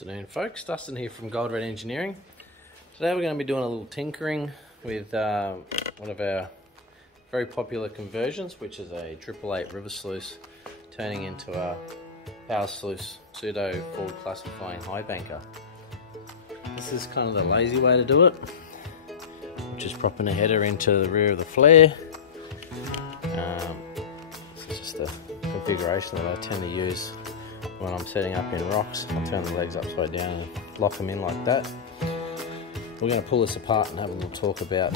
Afternoon folks, Dustin here from Gold Rat Engineering. Today we're going to be doing a little tinkering with one of our very popular conversions, which is a 888 river sluice turning into a power sluice pseudo forward classifying Highbanker. This is kind of the lazy way to do it, which is propping the header into the rear of the flare. This is just a configuration that I tend to use when I'm setting up in rocks. I'll turn the legs upside down and lock them in like that. We're going to pull this apart and have a little talk about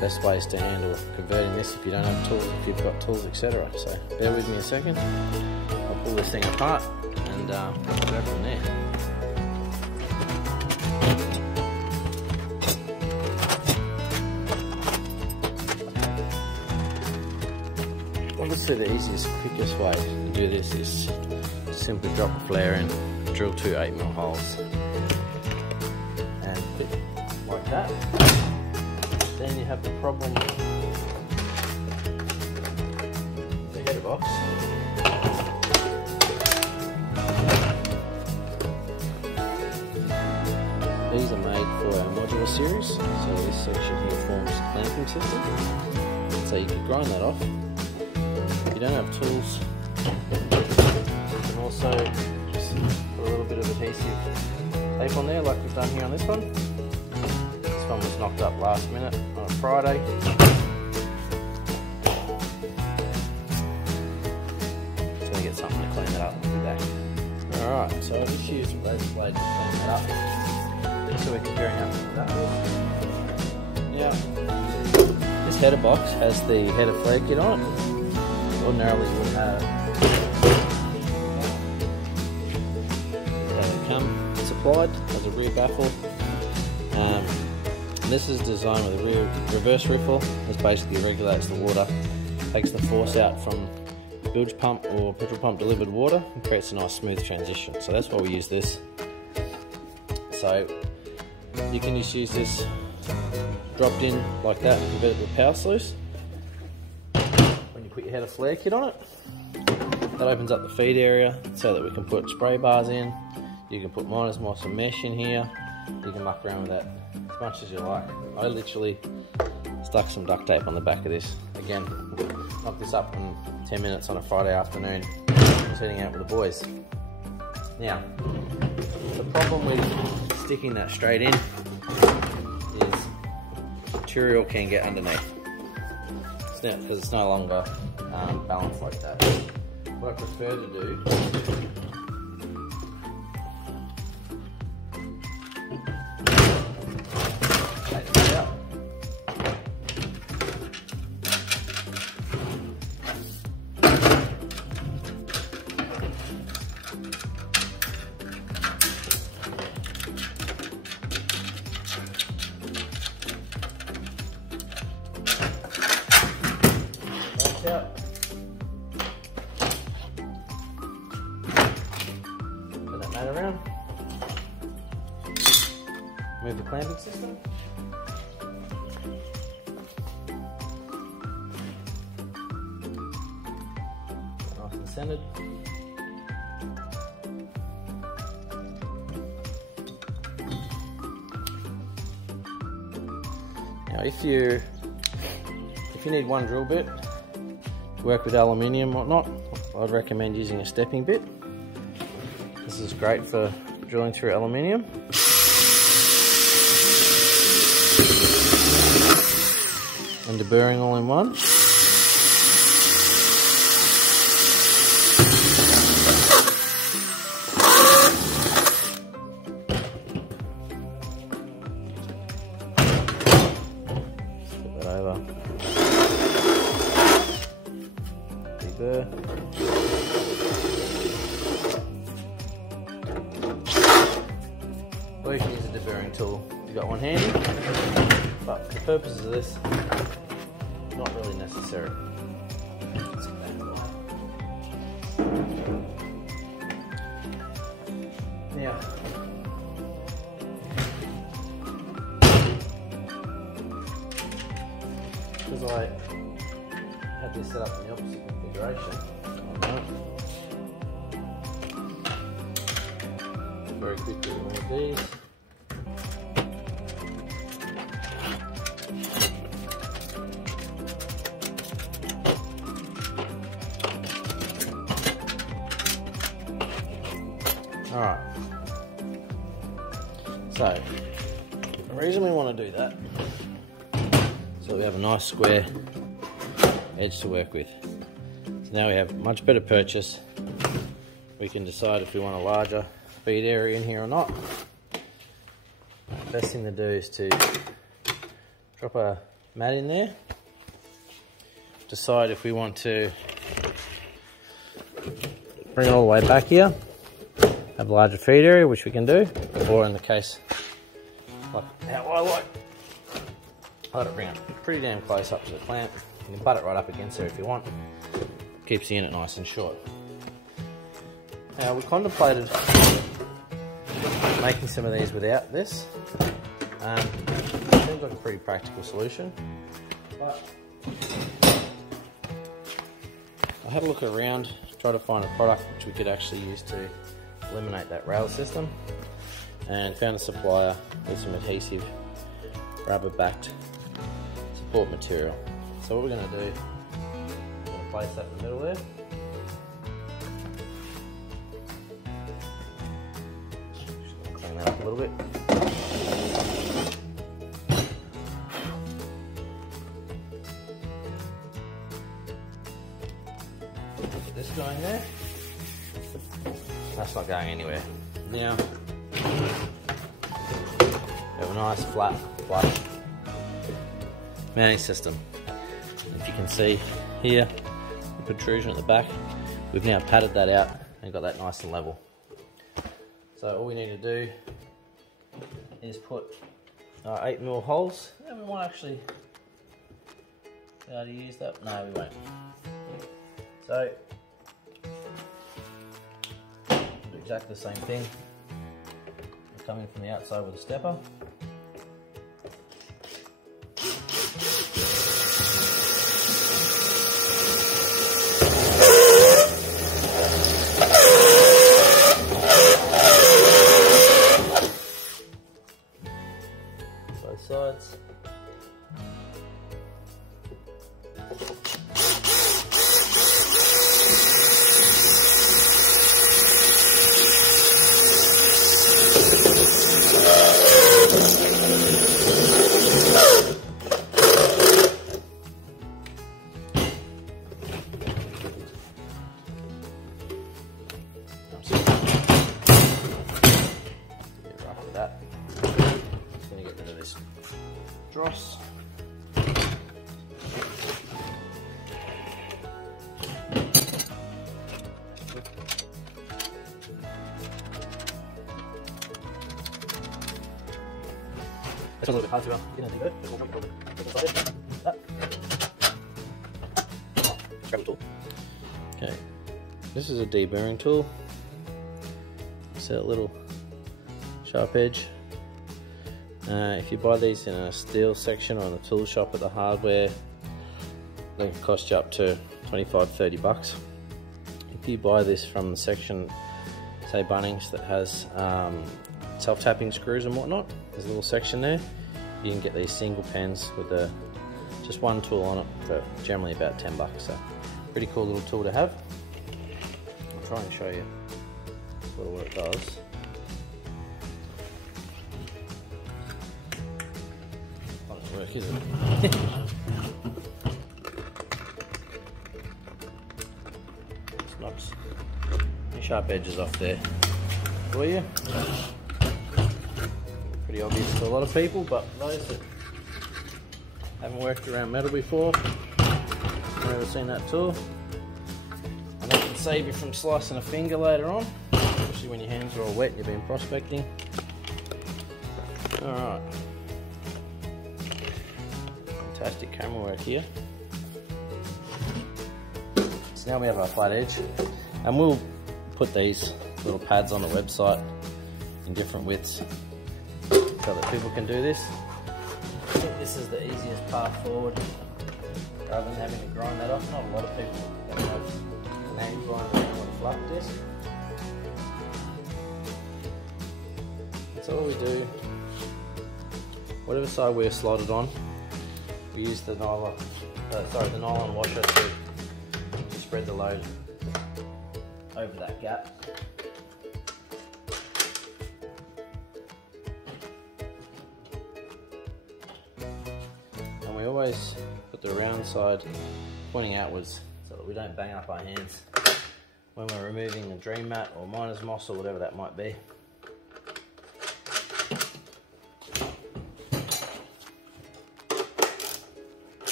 best ways to handle converting this if you don't have tools, if you've got tools, etc. So bear with me a second. I'll pull this thing apart and we'll go from there. Obviously the easiest, quickest way to do this is simply drop a flare in, drill two 8mm holes and fit like that. Then you have the problem with the header box. These are made for our modular series, so this section here forms the clamping system. So you can grind that off. If you don't have tools, also just put a little bit of adhesive tape on there like we've done here on this one. This one was knocked up last minute on a Friday. Just gonna get something to clean that up and be back. Alright, so I just used a razor blade to clean that up, just so we're comparing up to that. Now, this header box has the header flare kit on it. Ordinarily you would have supplied as a rear baffle. This is designed with a reverse riffle. This basically regulates the water, takes the force out from bilge pump or petrol pump delivered water and creates a nice smooth transition. So that's why we use this. So you can just use this dropped in like that and convert it to a power sluice. When you put your header flare kit on it, that opens up the feed area so that we can put spray bars in. You can put minus moss and mesh in here. You can muck around with that as much as you like. I literally stuck some duct tape on the back of this. Again, knock this up in 10 minutes on a Friday afternoon. Just heading out with the boys. Now, the problem with sticking that straight in is material can get underneath. Because it's no longer balanced like that. What I prefer to do out. Put that mat around. Move the clamping system. Nice and centered. Now if you need one drill bit, work with aluminium or whatnot, I'd recommend using a stepping bit. This is great for drilling through aluminium. And deburring all in one. Flip that over. There. Or you can use a deburring tool. You've got one handy, but for the purposes of this, not really necessary. Now, because I had this set up in the opposite configuration, very quickly remove these. Alright, so the reason we want to do that is so we have a nice square edge to work with. So now we have much better purchase. We can decide if we want a larger feed area in here or not. The best thing to do is to drop a mat in there, decide if we want to bring it all the way back here, have a larger feed area, which we can do, or in the case like how I like, I let it bring it pretty damn close up to the plant. You can butt it right up against there if you want. Keeps the unit nice and short. Now we contemplated making some of these without this. Seems like a pretty practical solution, but I had a look around, try to find a product which we could actually use to eliminate that rail system, and found a supplier with some adhesive rubber backed support material. So what we're going to do, we're going to place that in the middle there. Just clean that up a little bit. Put this going there. That's not going anywhere. Now, we have a nice flat, flush mounting system. If you can see here, the protrusion at the back, we've now padded that out and got that nice and level. So all we need to do is put our 8mm holes, and we might actually be able to use that. No, we won't. So do exactly the same thing. We're coming from the outside with a stepper. Both sides. That. Just going to get rid of this dross. That's a little bit hard to run. You don't do that. Grab a tool. Okay, this is a deburring tool. Set a little sharp edge. If you buy these in a steel section or in a tool shop at the hardware, they can cost you up to $25–30 bucks. If you buy this from the section, say Bunnings, that has self-tapping screws and whatnot, there's a little section there. You can get these single pens with just one tool on it for generally about 10 bucks. So pretty cool little tool to have. I'll try and show you what it does. Work, isn't it? Just knocks any sharp edges off there for you. Pretty obvious to a lot of people, but those that haven't worked around metal before, never seen that tool, and that can save you from slicing a finger later on, especially when your hands are all wet and you've been prospecting. Alright. Fantastic camera work here. So now we have our flat edge, and we'll put these little pads on the website in different widths so that people can do this. I think this is the easiest path forward rather than having to grind that off. Not a lot of people that have an angle grinder on a flat disc. So what we do, whatever side we're slotted on, we use the nylon washer to spread the load over that gap. And we always put the round side pointing outwards so that we don't bang up our hands when we're removing the dream mat or miner's moss or whatever that might be.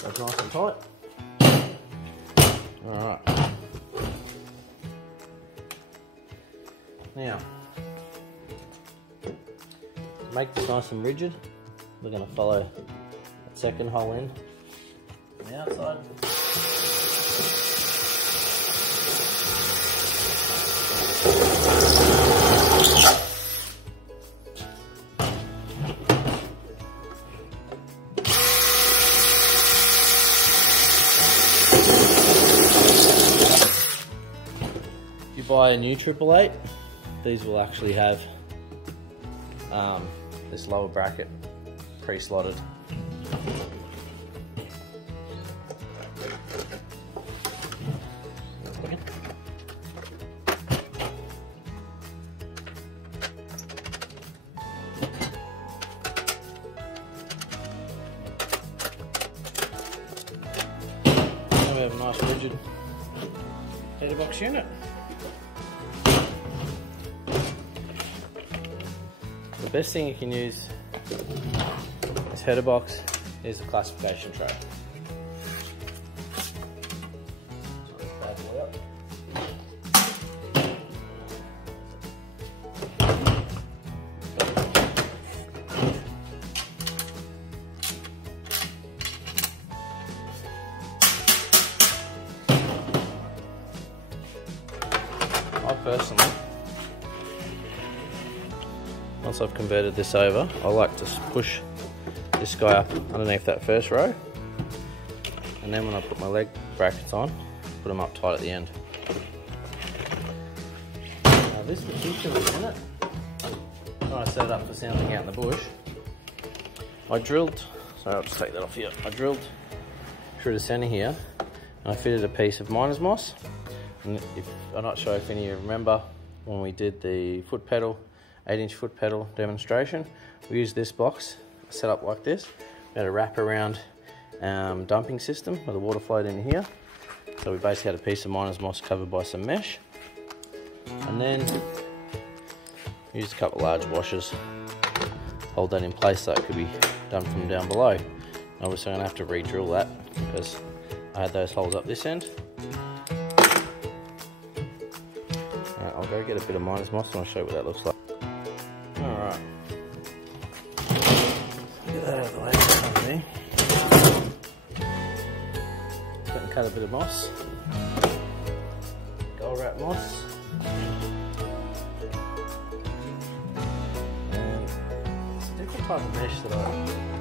That's nice and tight. Alright. Now, to make this nice and rigid, we're going to follow that second hole in on the outside. If you buy a new 888, these will actually have this lower bracket pre-slotted. Now we have a nice rigid header box unit. The best thing you can use this header box is the classification tray. I personally, once I've converted this over, I like to push this guy up underneath that first row, and then when I put my leg brackets on, put them up tight at the end. Now this particular unit, when I set it up for sounding out in the bush, I drilled, sorry I'll just take that off here, I drilled through the centre here and I fitted a piece of miner's moss. And I'm not sure if any of you remember when we did the foot pedal, 8-inch foot pedal demonstration, we used this box set up like this. We had a wrap around dumping system where the water flowed in here. So we basically had a piece of miner's moss covered by some mesh. And then used a couple of large washers, hold that in place so it could be done from down below. Obviously I'm going to have to re-drill that because I had those holes up this end. Alright, I'll go get a bit of miner's moss and I'll show you what that looks like. Alright, get that out of the way for me. Let me cut a bit of moss, Gold Rat moss, and it's a different type of mesh that I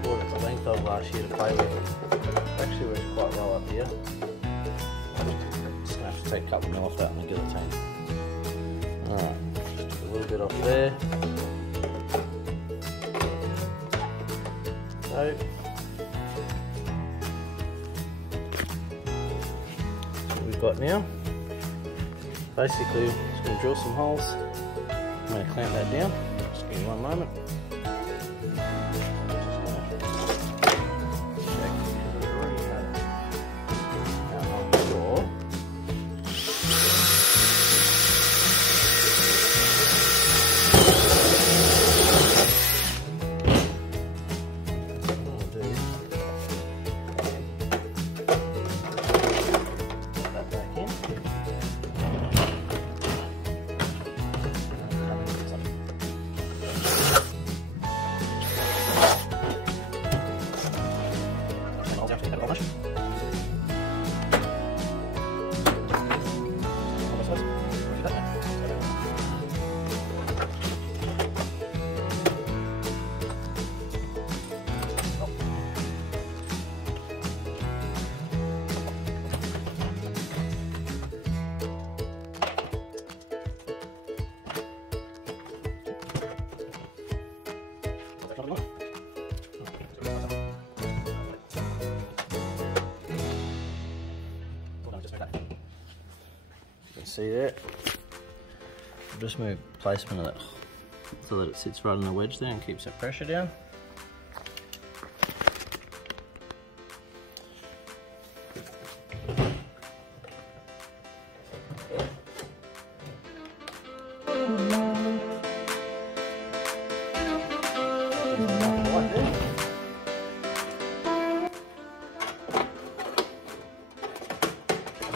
bought at the length of last year to play with. It actually works quite well up here. Just gonna have to take a couple mil off that and get it tank. Alright, just a little bit off there. So, that's what we've got now. Basically, just going to drill some holes. I'm going to clamp that down. Just give me one moment. see there. I'll just move placement of that so that it sits right on the wedge there and keeps that pressure down.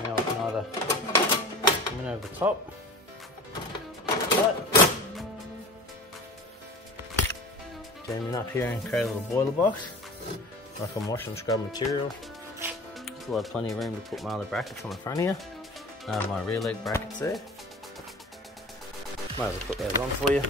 Now I can either come in over the top, like that, jamming up here and create a little boiler box. I can wash and scrub material. Still have plenty of room to put my other brackets on the front here. I have my rear leg brackets there. Might as well put those on for you.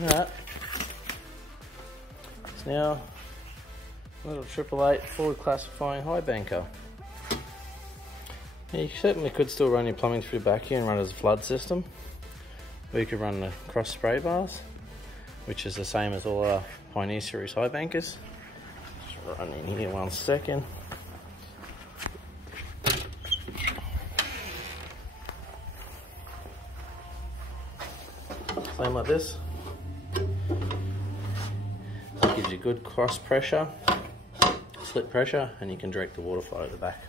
That. It's now a little 888 forward classifying Highbanker. Yeah, you certainly could still run your plumbing through the back here and run it as a flood system. Or you could run the cross spray bars, which is the same as all our Pioneer Series Highbankers. Just run in here 1 second. Same like this. Gives you good cross pressure, slip pressure, and you can direct the water flow at the back.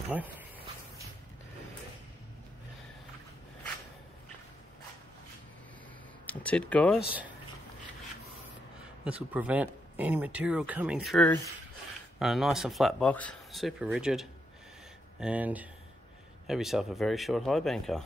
Okay. That's it, guys. This will prevent any material coming through. On a nice and flat box, super rigid, and have yourself a very short Highbanker.